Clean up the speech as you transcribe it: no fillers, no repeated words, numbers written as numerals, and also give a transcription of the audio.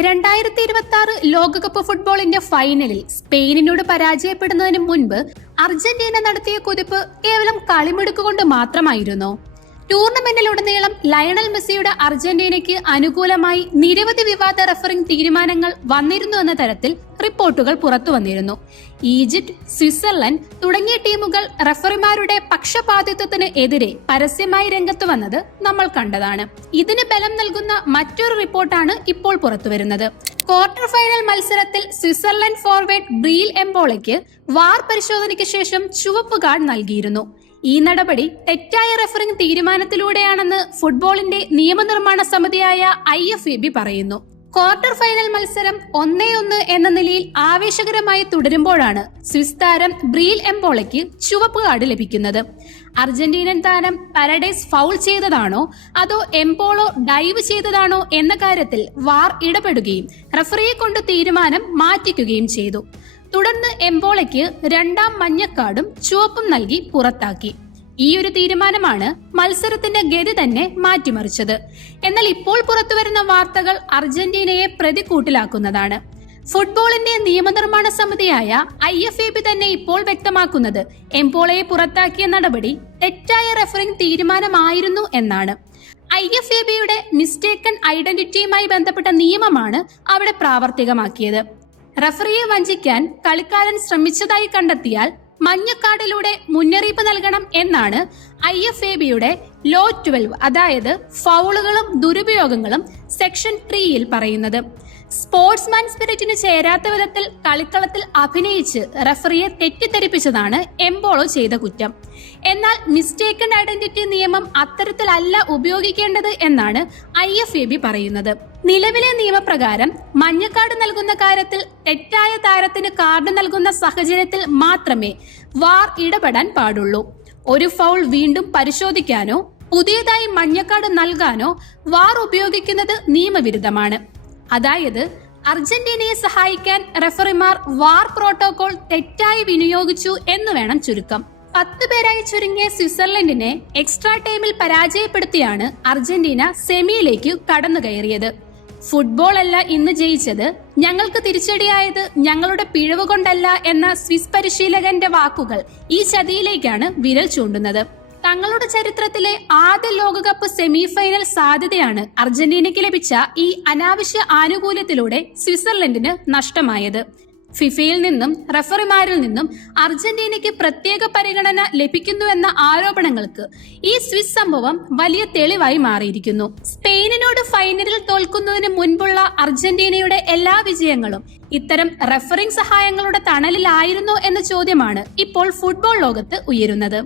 2026 ലോകകപ്പ് ഫുട്ബോളിന്റെ ഫൈനലിൽ സ്പെയിനിനോട് പരാജയപ്പെടുന്നതിന് മുൻപ് അർജന്റീന നടത്തിയ കുതിപ്പ് കേവലം കളിമിടുക്കുകൊണ്ട് മാത്രമായിരുന്നു. ടൂർണമെന്റിലുടനീളം ലയണൽ മെസ്സിയുടെ അർജന്റീനയ്ക്ക് അനുകൂലമായി നിരവധി വിവാദ റഫറിംഗ് തീരുമാനങ്ങൾ വന്നിരുന്നു എന്ന തരത്തിൽ റിപ്പോർട്ടുകൾ പുറത്തു വന്നിരുന്നു. ഈജിപ്ത്, സ്വിറ്റ്സർലൻഡ് തുടങ്ങിയ ടീമുകൾ റഫറിമാരുടെ പക്ഷപാതിത്വത്തിന് എതിരെ പരസ്യമായി രംഗത്ത് വന്നത് നമ്മൾ കണ്ടതാണ്. ഇതിന് ബലം നൽകുന്ന മറ്റൊരു റിപ്പോർട്ടാണ് ഇപ്പോൾ പുറത്തുവരുന്നത്. ക്വാർട്ടർ ഫൈനൽ മത്സരത്തിൽ സ്വിറ്റ്സർലൻഡ് ഫോർവേഡ് ബ്രീൽ എംബോളയ്ക്ക് വാർ പരിശോധനയ്ക്ക് ശേഷം ചുവപ്പ് കാർഡ് നൽകിയിരുന്നു. ഈ നടപടി തെറ്റായ റഫറിംഗ് തീരുമാനത്തിലൂടെയാണെന്ന് ഫുട്ബോളിന്റെ നിയമനിർമ്മാണ സമിതിയായ IFAB പറയുന്നു. ക്വാർട്ടർ ഫൈനൽ മത്സരം 1-1 എന്ന നിലയിൽ ആവേശകരമായി തുടരുമ്പോഴാണ് സ്വിസ് താരം ബ്രീൽ എംബോളയ്ക്ക് ചുവപ്പ് കാർഡ് ലഭിക്കുന്നത്. അർജന്റീനൻ താരം പാരഡൈസ് ഫൗൾ ചെയ്തതാണോ അതോ എംബോളോ ഡൈവ് ചെയ്തതാണോ എന്ന കാര്യത്തിൽ വാർ ഇടപെടുകയും റഫറിയെ കൊണ്ട് തീരുമാനം മാറ്റിക്കുകയും ചെയ്തു. തുടർന്ന് എംബോളയ്ക്ക് രണ്ടാം മഞ്ഞക്കാർഡും ചുവപ്പും നൽകി പുറത്താക്കി. ഈ ഒരു തീരുമാനമാണ് മത്സരത്തിന്റെ ഗതി തന്നെ മാറ്റിമറിച്ചത്. എന്നാൽ ഇപ്പോൾ പുറത്തുവരുന്ന വാർത്തകൾ അർജന്റീനയെ പ്രതിക്കൂട്ടിലാക്കുന്നതാണ്. ഫുട്ബോളിന്റെ നിയമനിർമ്മാണ സമിതിയായ IFAB തന്നെ ഇപ്പോൾ വ്യക്തമാക്കുന്നത് എംബോളയെ പുറത്താക്കിയ നടപടി തെറ്റായ റഫറിംഗ് തീരുമാനമായിരുന്നു എന്നാണ്. IFABയുടെ മിസ്റ്റേക്കൺ ഐഡന്റിറ്റിയുമായി ബന്ധപ്പെട്ട നിയമമാണ് അവിടെ പ്രാവർത്തികമാക്കിയത്. റഫറിയെ വഞ്ചിക്കാൻ കളിക്കാരൻ ശ്രമിച്ചതായി കണ്ടെത്തിയാൽ മഞ്ഞക്കാർഡിലൂടെ മുന്നറിയിപ്പ് നൽകണം എന്നാണ് IFABയുടെ ലോ 12, അതായത് ഫൗളുകളും ദുരുപയോഗങ്ങളും സെക്ഷൻ 3-ൽ പറയുന്നത്. സ്പോർട്സ്മാൻ സ്പിരിറ്റിന് ചേരാത്ത വിധത്തിൽ കളിക്കളത്തിൽ അഭിനയിച്ച് റഫറിയെ തെറ്റിദ്ധരിപ്പിച്ചതാണ് എംബോളോ ചെയ്ത കുറ്റം. എന്നാൽ മിസ്റ്റേക്കൺ ഐഡന്റിറ്റി നിയമം അത്തരത്തിലല്ല ഉപയോഗിക്കേണ്ടത് എന്നാണ് IFAB പറയുന്നത്. നിലവിലെ നിയമപ്രകാരം മഞ്ഞക്കാർഡ് നൽകുന്ന കാര്യത്തിൽ തെറ്റായ താരത്തിന് കാർഡ് നൽകുന്ന സാഹചര്യത്തിൽ മാത്രമേ വാർ ഇടപെടാൻ പാടുള്ളൂ. ഒരു ഫൗൾ വീണ്ടും പരിശോധിക്കാനോ പുതിയതായി മഞ്ഞക്കാർഡ് നൽകാനോ വാർ ഉപയോഗിക്കുന്നത് നിയമവിരുദ്ധമാണ്. അതായത് അർജന്റീനയെ സഹായിക്കാൻ റഫറിമാർ വാർ പ്രോട്ടോകോൾ തെറ്റായി വിനിയോഗിച്ചു എന്ന് വേണം ചുരുക്കം. 10 പേരായി ചുരുങ്ങിയ സ്വിറ്റ്സർലൻഡിനെ എക്സ്ട്രാ ടൈമിൽ പരാജയപ്പെടുത്തിയാണ് അർജന്റീന സെമിയിലേക്ക് കടന്നു കയറിയത്. ഫുട്ബോൾ അല്ല ഇന്ന് ജയിച്ചത്, ഞങ്ങൾക്ക് തിരിച്ചടിയായത് ഞങ്ങളുടെ പിഴവ് കൊണ്ടല്ല എന്ന സ്വിസ് പരിശീലകന്റെ വാക്കുകൾ ഈ ചതിയിലേക്കാണ് വിരൽ ചൂണ്ടുന്നത്. തങ്ങളുടെ ചരിത്രത്തിലെ ആദ്യ ലോകകപ്പ് സെമിഫൈനൽ സാധ്യതയാണ് അർജന്റീനയ്ക്ക് ലഭിച്ച ഈ അനാവശ്യ ആനുകൂല്യത്തിലൂടെ സ്വിറ്റ്സർലൻഡിന് നഷ്ടമായത്. ഫിഫയിൽ നിന്നും റഫറിമാരിൽ നിന്നും അർജന്റീനയ്ക്ക് പ്രത്യേക പരിഗണന ലഭിക്കുന്നുവെന്ന ആരോപണങ്ങൾക്ക് ഈ സ്വിസ് സംഭവം വലിയ തെളിവായി മാറിയിരിക്കുന്നു. സ്പെയിനിനോട് ഫൈനലിൽ തോൽക്കുന്നതിന് മുൻപുള്ള അർജന്റീനയുടെ എല്ലാ വിജയങ്ങളും ഇത്തരം റഫറിംഗ് സഹായങ്ങളുടെ തണലിലായിരുന്നോ എന്ന ചോദ്യമാണ് ഇപ്പോൾ ഫുട്ബോൾ ലോകത്ത് ഉയരുന്നത്.